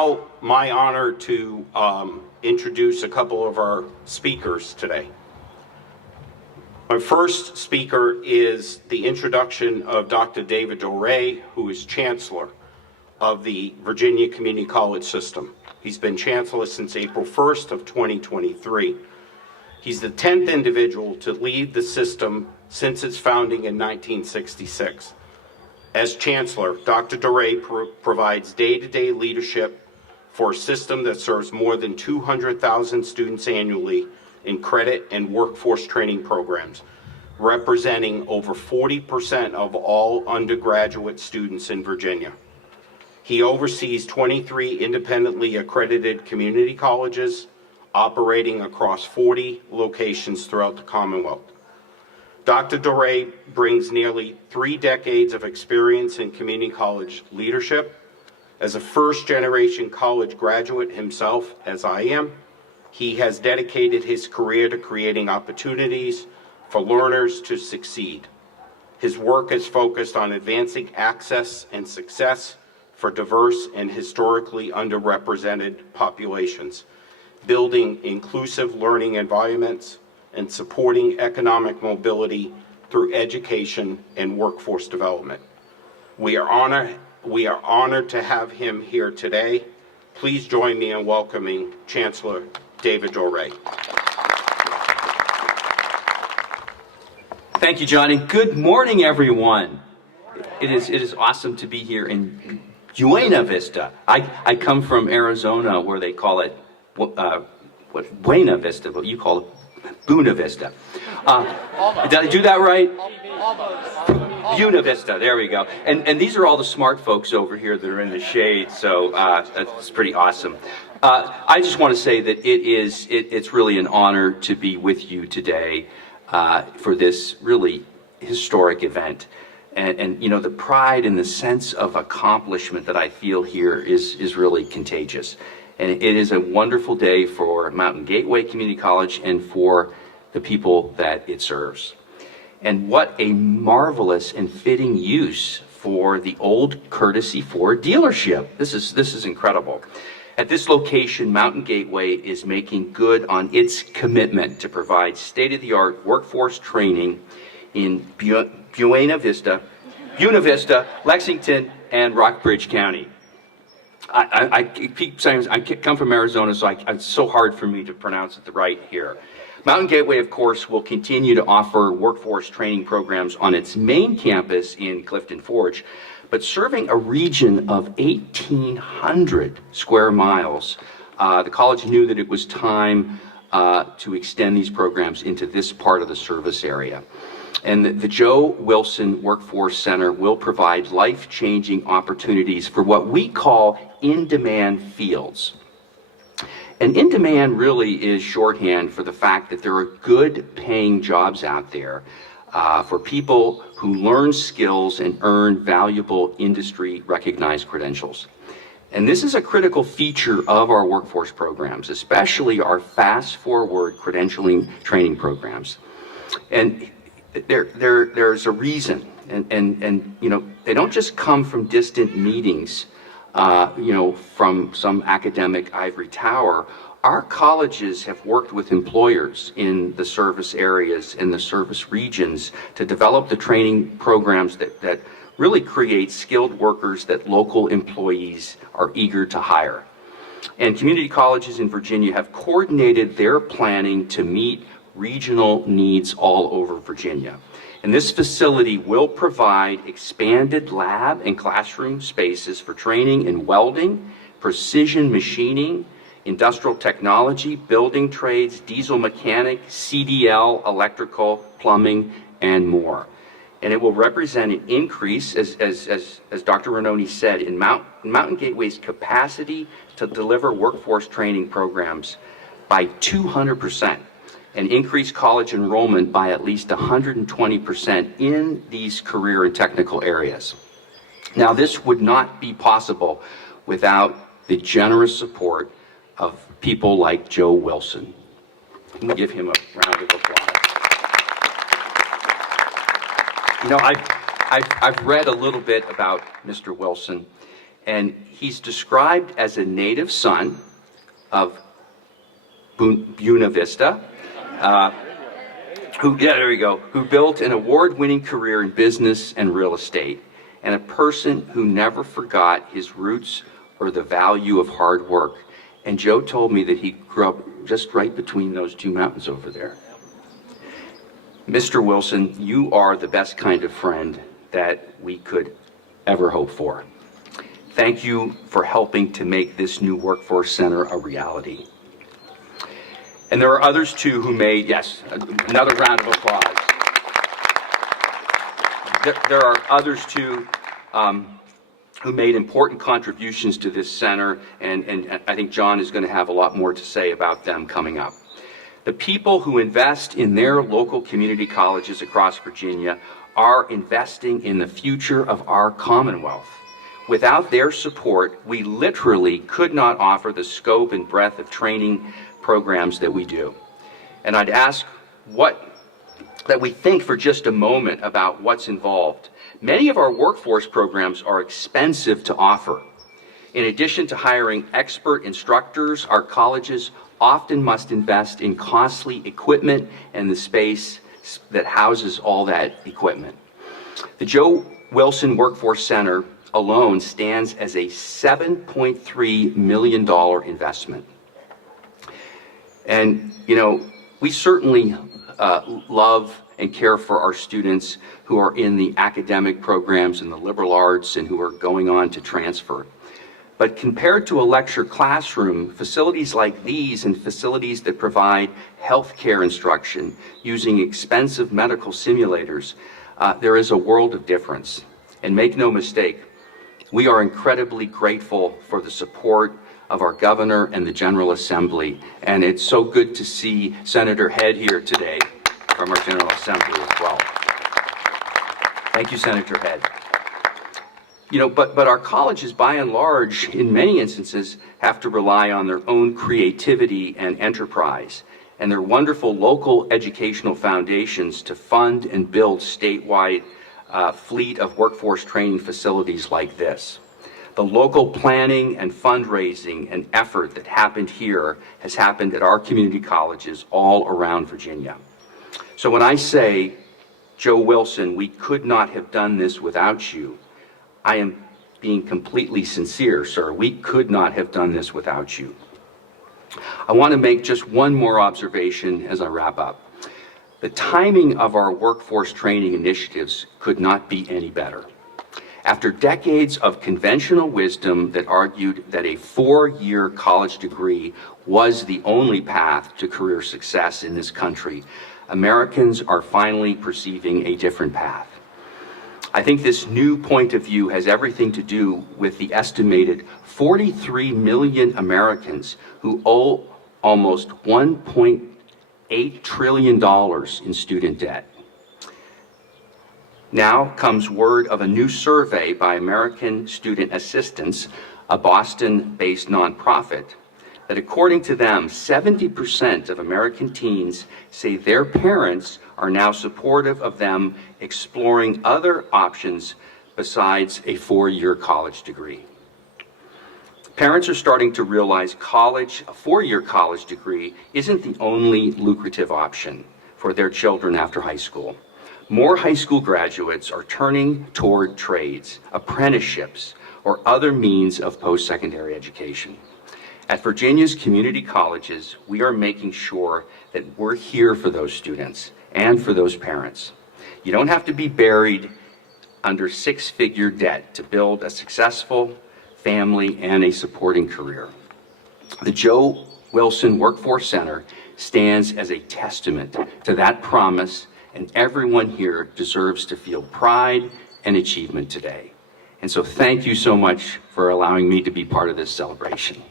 now my honor to introduce a couple of our speakers today. My first speaker is the introduction of Dr. David Dore, who is Chancellor of the Virginia Community College System. He's been Chancellor since April 1st of 2023. He's the 10th individual to lead the system since its founding in 1966. As Chancellor, Dr. Dore provides day-to-day leadership for a system that serves more than 200,000 students annually in credit and workforce training programs, representing over 40% of all undergraduate students in Virginia. He oversees 23 independently accredited community colleges operating across 40 locations throughout the Commonwealth. Dr. Dore brings nearly 3 decades of experience in community college leadership. As a first-generation college graduate himself, as I am, he has dedicated his career to creating opportunities for learners to succeed. His work is focused on advancing access and success for diverse and historically underrepresented populations, building inclusive learning environments, and supporting economic mobility through education and workforce development. We are honored to have him here today. Please join me in welcoming Chancellor David Dore. Thank you, John, and good morning, everyone. It is awesome to be here in Buena Vista. I come from Arizona, where they call it Buena Vista, but you call it Buena Vista. Did I do that right? Buena Vista, there we go. And these are all the smart folks over here that are in the shade, so that's pretty awesome. I just want to say that it's really an honor to be with you today for this really historic event. And you know, the pride and the sense of accomplishment that I feel here is really contagious. And it is a wonderful day for Mountain Gateway Community College and for the people that it serves. And what a marvelous and fitting use for the old Courtesy Ford dealership. This is incredible. At this location, Mountain Gateway is making good on its commitment to provide state-of-the-art workforce training in Buena Vista, Lexington, and Rockbridge County. I keep saying I come from Arizona, so it's so hard for me to pronounce it right here. Mountain Gateway, of course, will continue to offer workforce training programs on its main campus in Clifton Forge, but serving a region of 1,800 square miles. The college knew that it was time to extend these programs into this part of the service area. And the Joe Wilson Workforce Center will provide life-changing opportunities for what we call in-demand fields. And in-demand really is shorthand for the fact that there are good paying jobs out there for people who learn skills and earn valuable industry recognized credentials. And this is a critical feature of our workforce programs, especially our fast-forward credentialing training programs. And there's a reason, and you know, they don't just come from distant meetings, you know, from some academic ivory tower. Our colleges have worked with employers in the service areas, in the service regions, to develop the training programs that really create skilled workers that local employees are eager to hire. And community colleges in Virginia have coordinated their planning to meet regional needs all over Virginia. And this facility will provide expanded lab and classroom spaces for training in welding, precision machining, industrial technology, building trades, diesel mechanic, CDL, electrical, plumbing, and more. And it will represent an increase, as Dr. Ranoni said, in Mountain Gateway's capacity to deliver workforce training programs by 200%. And increase college enrollment by at least 120% in these career and technical areas. Now, this would not be possible without the generous support of people like Joe Wilson. Let me give him a round of applause. You know, I've read a little bit about Mr. Wilson, And he's described as a native son of Buena Vista, who built an award-winning career in business and real estate, and a person who never forgot his roots or the value of hard work. And Joe told me that he grew up just right between those two mountains over there. Mr. Wilson, you are the best kind of friend that we could ever hope for. Thank you for helping to make this new workforce center a reality. And there are others too who made, yes, another round of applause. There are others too who made important contributions to this center, and I think John is going to have a lot more to say about them coming up. The people who invest in their local community colleges across Virginia are investing in the future of our Commonwealth. Without their support, we literally could not offer the scope and breadth of training programs that we do. And I'd ask that we think for just a moment about what's involved. Many of our workforce programs are expensive to offer. In addition to hiring expert instructors, our colleges often must invest in costly equipment and the space that houses all that equipment. The Joe Wilson Workforce Center alone stands as a $7.3 million investment. And, you know, we certainly love and care for our students who are in the academic programs and the liberal arts and who are going on to transfer. But compared to a lecture classroom, facilities like these and facilities that provide healthcare instruction using expensive medical simulators, there is a world of difference. And make no mistake, we are incredibly grateful for the support of our governor and the General Assembly. And it's so good to see Senator Head here today from our General Assembly as well. Thank you, Senator Head. You know, but our colleges, by and large, in many instances, have to rely on their own creativity and enterprise, and their wonderful local educational foundations to fund and build statewide fleet of workforce training facilities like this. The local planning and fundraising and effort that happened here has happened at our community colleges all around Virginia. So when I say, Joe Wilson, we could not have done this without you, I am being completely sincere, sir. We could not have done this without you. I want to make just one more observation as I wrap up. The timing of our workforce training initiatives could not be any better. After decades of conventional wisdom that argued that a 4-year college degree was the only path to career success in this country, Americans are finally perceiving a different path. I think this new point of view has everything to do with the estimated 43 million Americans who owe almost $1.8 trillion in student debt. Now comes word of a new survey by American Student Assistance, a Boston-based nonprofit, that according to them, 70% of American teens say their parents are now supportive of them exploring other options besides a 4-year college degree. Parents are starting to realize a 4-year college degree isn't the only lucrative option for their children after high school. More high school graduates are turning toward trades, apprenticeships, or other means of post-secondary education. At Virginia's community colleges, we are making sure that we're here for those students and for those parents. You don't have to be buried under 6-figure debt to build a successful family and a supporting career. The Joe Wilson Workforce Center stands as a testament to that promise, and everyone here deserves to feel pride and achievement today. And so thank you so much for allowing me to be part of this celebration.